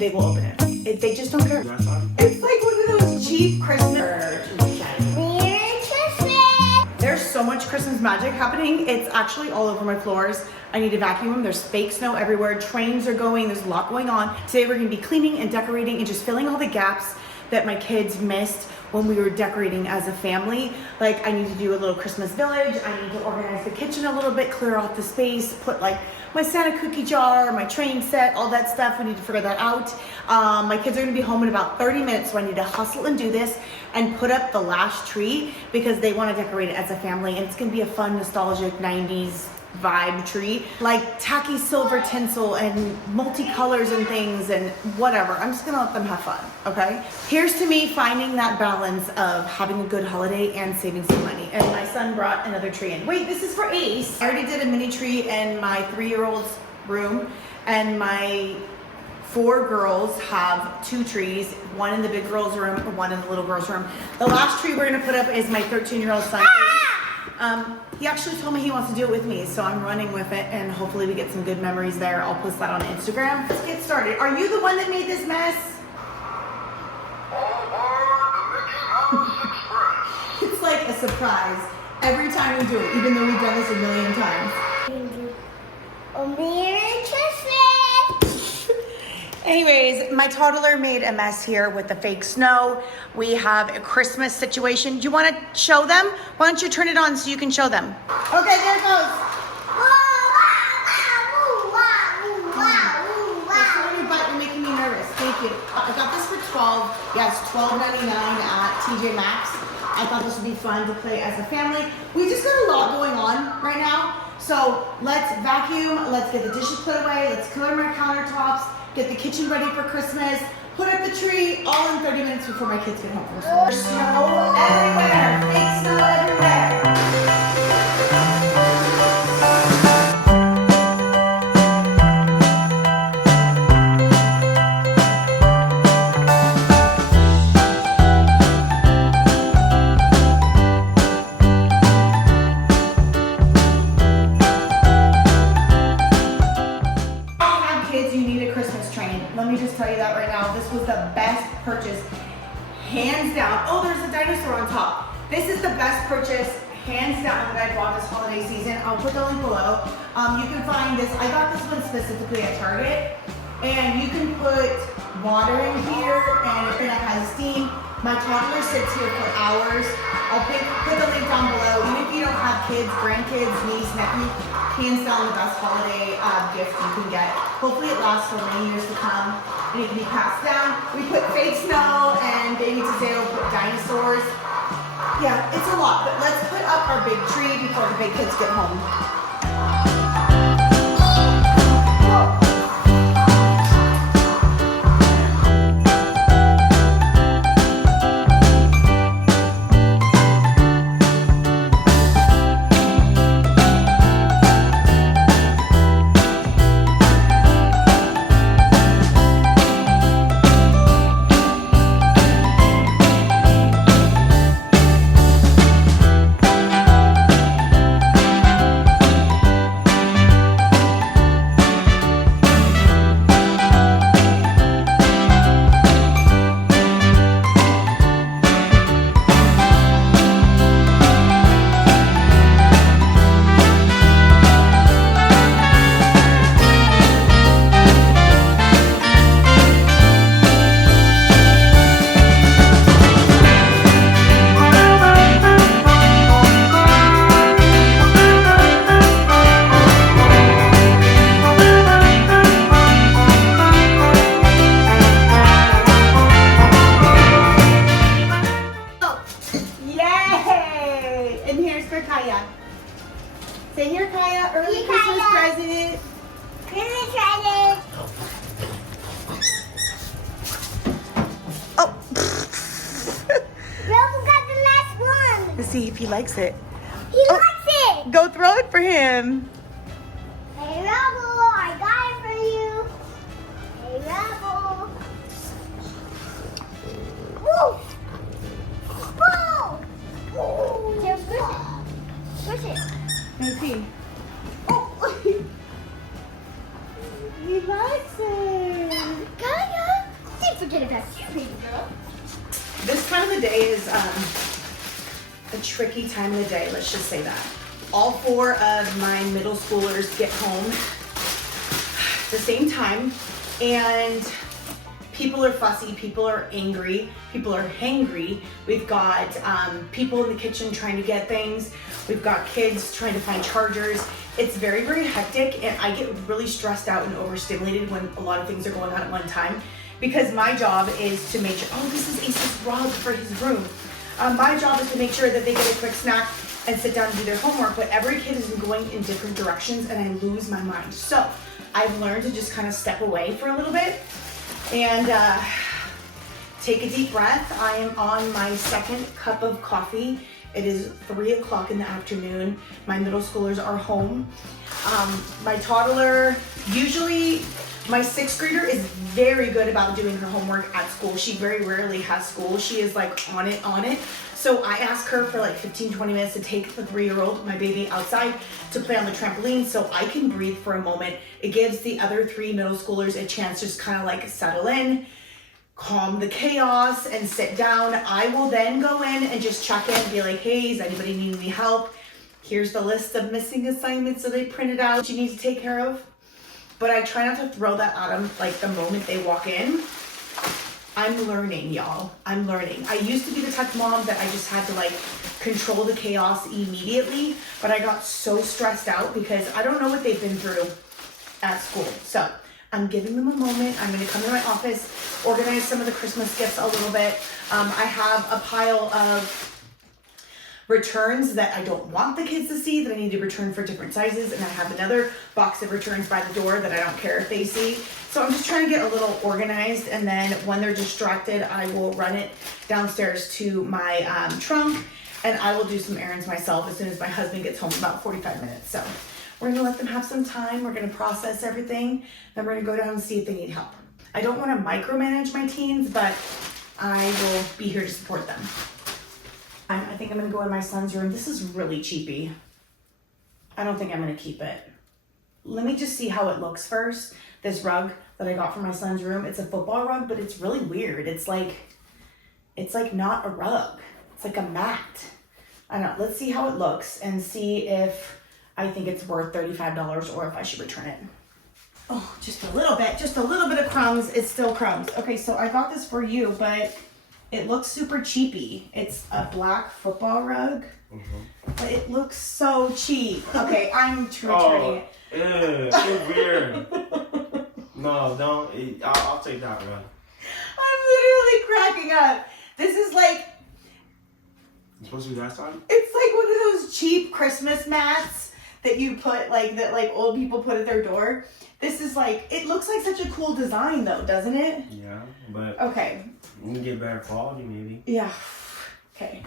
they will open it. They just don't care. It's like one of those cheap Christmas. There's so much Christmas magic happening. It's actually all over my floors. I need to vacuum them. There's fake snow everywhere. Trains are going. There's a lot going on. Today we're gonna be cleaning and decorating and just filling all the gaps that my kids missed when we were decorating as a family. Like, I need to do a little Christmas village. I need to organize the kitchen a little bit, clear off the space, put like my Santa cookie jar, my train set, all that stuff. We need to figure that out. My kids are gonna be home in about 30 minutes, so I need to hustle and do this and put up the last tree because they wanna decorate it as a family, and it's gonna be a fun, nostalgic 90s vibe tree, like tacky silver tinsel and multicolors and things and whatever. I'm just gonna let them have fun, okay? Here's to me finding that balance of having a good holiday and saving some money. And my son brought another tree in. Wait, this is for Ace. I already did a mini tree in my 3-year-old's room, and my 4 girls have 2 trees, one in the big girl's room and one in the little girl's room. The last tree we're gonna put up is my 13-year-old son. He actually told me he wants to do it with me, so I'm running with it, and hopefully we get some good memories there. I'll post that on Instagram. Let's get started. Are you the one that made this mess? It's like a surprise every time we do it, even though we've done this a million times. Merry Christmas! Anyways, my toddler made a mess here with the fake snow. We have a Christmas situation. Do you want to show them? Why don't you turn it on so you can show them? Okay, there it goes. You're making me nervous. Thank you. I got this for $12. Yes, $12.99 at TJ Maxx. I thought this would be fun to play as a family. We just got a lot going on right now. So let's vacuum. Let's get the dishes put away. Let's clear my countertops. Get the kitchen ready for Christmas, put up the tree, all in 30 minutes before my kids get home from school. There's snow everywhere, fake snow everywhere. Purchase, hands down. Oh, there's a dinosaur on top. This is the best purchase, hands down, that I bought this holiday season. I'll put the link below. You can find this. I got this one specifically at Target, and you can put water in here, and it has steam. My toddler sits here for hours. I'll put the link down below. Even if you don't have kids, grandkids, niece, nephew, hands down the best holiday gift you can get. Hopefully it lasts for many years to come, and it can be passed down. We put fake snow, and baby Tadeo put dinosaurs. Yeah, it's a lot, but let's put up our big tree before the big kids get home. Say here, Kaya, early Christmas present. Christmas present. Oh. Robo got the last one. Let's see if he likes it. He likes it. Go throw it for him. Hey, Robo, I got it for you. Hey, Robo. Woo! Woo! Just push it. Push it. Let me see. Oh, he likes it. Kaya. forget about you, baby girl. This time of the day is a tricky time of the day, let's just say that. All 4 of my middle schoolers get home at the same time, and people are fussy, people are angry, people are hangry. We've got people in the kitchen trying to get things. We've got kids trying to find chargers. It's very, very hectic, and I get really stressed out and overstimulated when a lot of things are going on at one time, because my job is to make sure, oh, this is Ace's rug for his room. My job is to make sure that they get a quick snack and sit down and do their homework, but every kid is going in different directions and I lose my mind. So I've learned to just kind of step away for a little bit and take a deep breath. I am on my 2nd cup of coffee. It is 3 o'clock in the afternoon. My middle schoolers are home. My toddler, usually my 6th grader is very good about doing her homework at school. She very rarely has school. She is like on it. So I ask her for like 15, 20 minutes to take the 3-year-old, my baby, outside to play on the trampoline so I can breathe for a moment. It gives the other 3 middle schoolers a chance to just kind of like settle in, calm the chaos, and sit down. I will then go in and just check in and be like, hey, does anybody need any help? Here's the list of missing assignments that I printed out you need to take care of. But I try not to throw that at them like the moment they walk in. I'm learning, y'all. I'm learning. I used to be the type of mom that I just had to like control the chaos immediately, but I got so stressed out because I don't know what they've been through at school. So I'm giving them a moment. I'm gonna come to my office, organize some of the Christmas gifts a little bit. I have a pile of returns that I don't want the kids to see that I need to return for different sizes, and I have another box of returns by the door that I don't care if they see. So I'm just trying to get a little organized, and then when they're distracted, I will run it downstairs to my trunk, and I will do some errands myself as soon as my husband gets home in about 45 minutes. So we're gonna let them have some time. We're gonna process everything, then we're gonna go down and see if they need help. I don't wanna micromanage my teens, but I will be here to support them. I think I'm gonna go in my son's room. This is really cheapy. I don't think I'm gonna keep it. Let me just see how it looks first. This rug that I got for my son's room, it's a football rug, but it's really weird. It's like not a rug. It's like a mat. I don't know, let's see how it looks and see if I think it's worth $35 or if I should return it. Oh, just a little bit of crumbs. It's still crumbs. Okay, so I got this for you, but it looks super cheapy. It's a black football rug, but it looks so cheap. Okay, I'm returning it. Ew, too weird. No, don't. I'll take that rug. I'm literally cracking up. This is like, You supposed to be that side? it's like one of those cheap Christmas mats that you put that old people put at their door. This is like, it looks like such a cool design though, doesn't it? Yeah, but Okay. you can get better quality maybe. Yeah. Okay.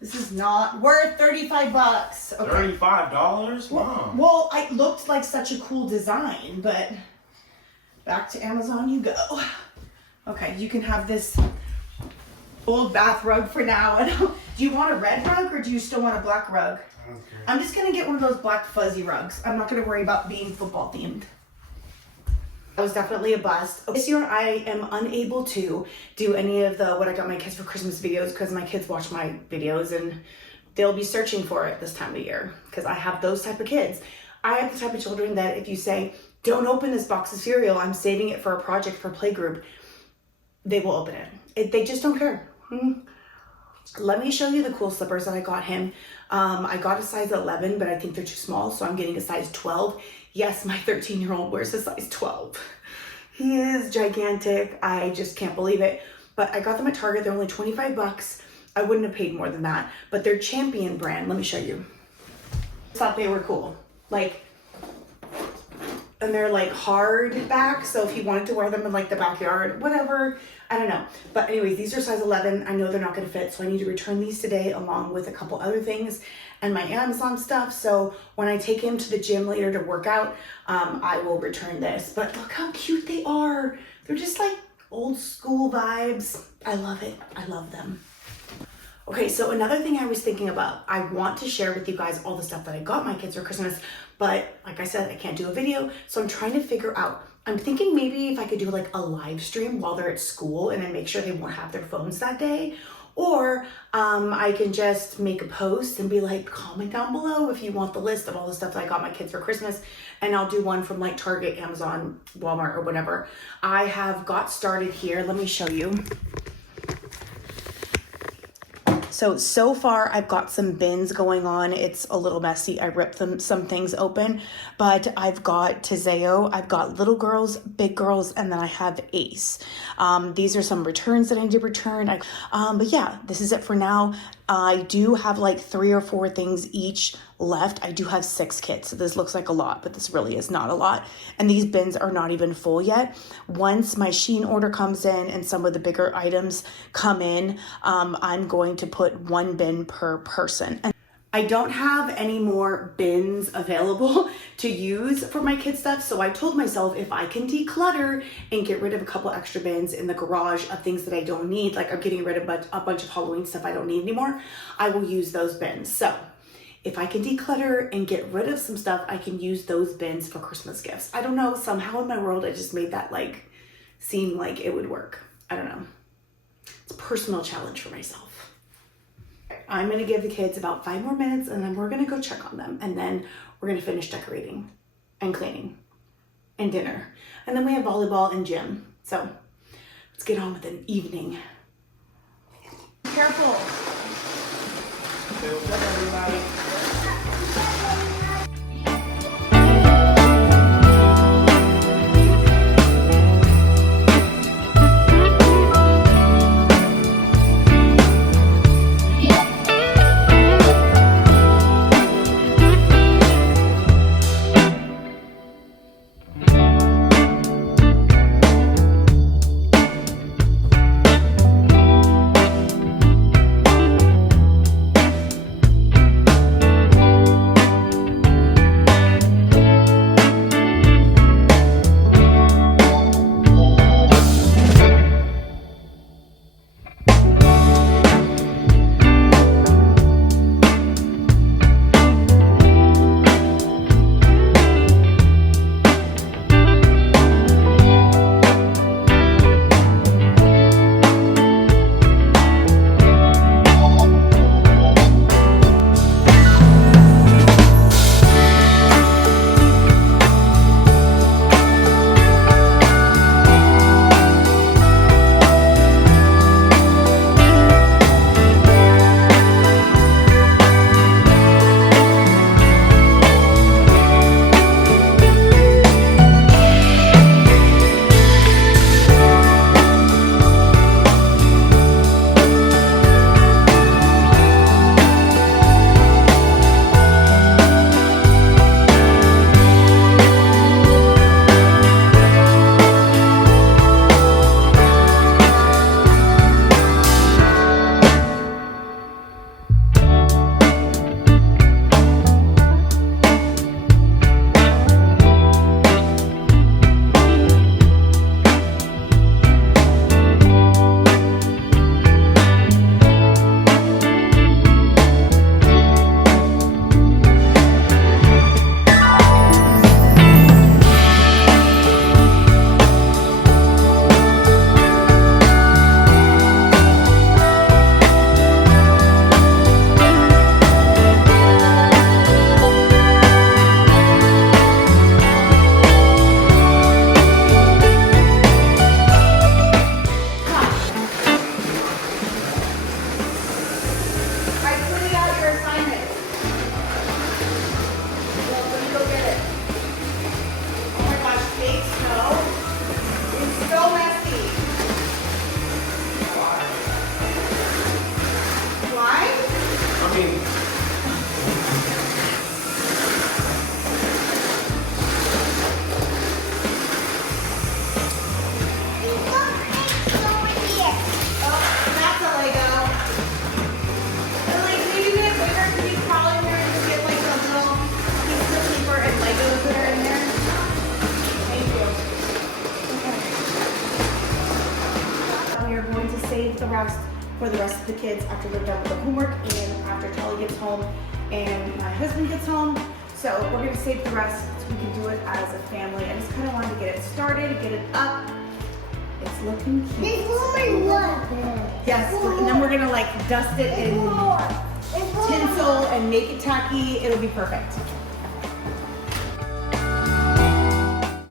This is not worth $35. Okay. $35? Mom. Well, it looked like such a cool design, but back to Amazon you go. Okay, you can have this old bath rug for now. Do you want a red rug or do you still want a black rug? I don't care. I'm just gonna get one of those black fuzzy rugs. I'm not gonna worry about being football themed. That was definitely a bust. This year I am unable to do any of the what I got my kids for Christmas videos because my kids watch my videos and they'll be searching for it this time of year because I have those type of kids. I have the type of children that if you say, don't open this box of cereal, I'm saving it for a project for playgroup, they will open it. They just don't care. Let me show you the cool slippers that I got him. I got a size 11, but I think they're too small, so I'm getting a size 12. Yes, my 13-year-old wears a size 12. He is gigantic. I just can't believe it. But I got them at Target. They're only 25 bucks. I wouldn't have paid more than that. But they're Champion brand. Let me show you. I thought they were cool. And they're like hard back, so if you wanted to wear them in like the backyard, whatever, I don't know. But anyways, these are size 11. I know they're not gonna fit, so I need to return these today along with a couple other things and my Amazon stuff. So when I take him to the gym later to work out, I will return this. But look how cute they are. They're just like old school vibes. I love it, I love them. Okay, so another thing I was thinking about, I want to share with you guys all the stuff that I got my kids for Christmas, but like I said, I can't do a video, so I'm trying to figure out I'm thinking maybe if I could do like a live stream while they're at school and then make sure they won't have their phones that day. Or I can just make a post and be like, comment down below if you want the list of all the stuff that I got my kids for Christmas. And I'll do one from like Target, Amazon, Walmart, or whatever. I have got started here. Let me show you. So far I've got some bins going on. It's a little messy. I ripped some things open, but I've got Tizeo, I've got little girls, big girls, and then I have Ace. These are some returns that I need to return. But yeah, this is it for now. I do have like 3 or 4 things each left. I do have 6 kits, so this looks like a lot, but this really is not a lot. And these bins are not even full yet. Once my Shein order comes in and some of the bigger items come in, I'm going to put 1 bin per person. And I don't have any more bins available to use for my kid stuff, so I told myself if I can declutter and get rid of a couple extra bins in the garage of things that I don't need, like I'm getting rid of a bunch of Halloween stuff I don't need anymore, I will use those bins. So if I can declutter and get rid of some stuff, I can use those bins for Christmas gifts. I don't know, somehow in my world, I just made that like seem like it would work. I don't know. It's a personal challenge for myself. I'm gonna give the kids about 5 more minutes and then we're gonna go check on them. And then we're gonna finish decorating and cleaning and dinner. And then we have volleyball and gym. So let's get on with an evening. Careful. Careful, everybody. save the rest for the rest of the kids after they're done with their homework and after Charlie gets home and my husband gets home. So we're gonna save the rest. It's we can do it as a family. I just kind of wanted to get it started, get it up. It's looking cute. There's one more. Yes, and then we're gonna like dust it in tinsel and make it tacky. It'll be perfect.